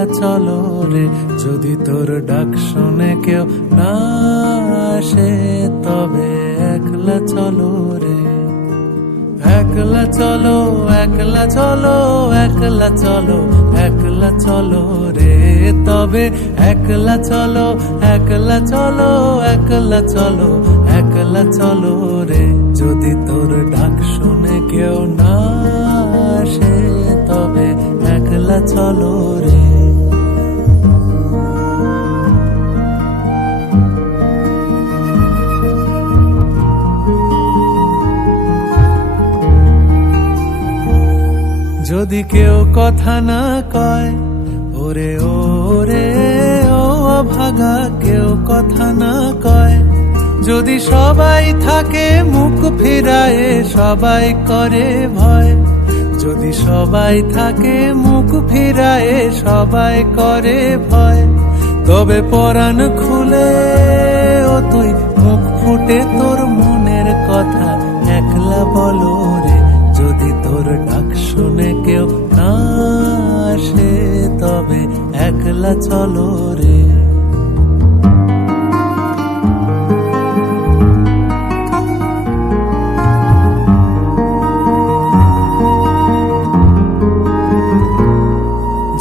একলা চলো রে, যদি তোর ডাক শুনে কেউ না আসে তবে একলা চলো রে। একলা চলো, একলা চলো, একলা চলো, একলা চলো রে, তবে একলা চলো, একলা চলো, একলা চলো, একলা চলো রে, যদি তোর ডাক শুনে কেউ না আসে তবে একলা চলো রে। যদি কেউ কথা না কয়, ওরে ওরে ও অভাগা, কেউ কথা না কয়, যদি সবাই থাকে মুখ ফিরায়ে সবাই করে ভয়, যদি সবাই থাকে মুখ ফিরায়ে সবাই করে ভয়, তবে পরাণ খুলে ও তুই মুখ ফুটে তোর মনের কথা একলা বলো রে, যদি তোর ডাক শুনে কেউ না আসে তবে একলা চলো রে।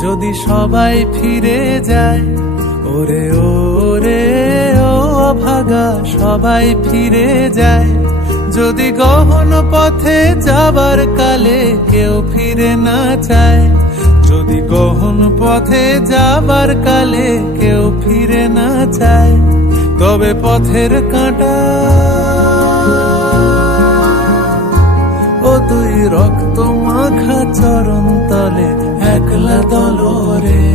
যদি সবাই ফিরে যায়, ওরে ওরে ও অভাগা, সবাই ফিরে যায়, যদি গহন পথে যাবার কালে কেউ ফিরে না চায়, যদি গহন পথে যাবার কালে কেউ ফিরে না চায়, তবে পথের কাঁটা ও তুই রক্ত মাখা চরণ তলে একলা দলো রে।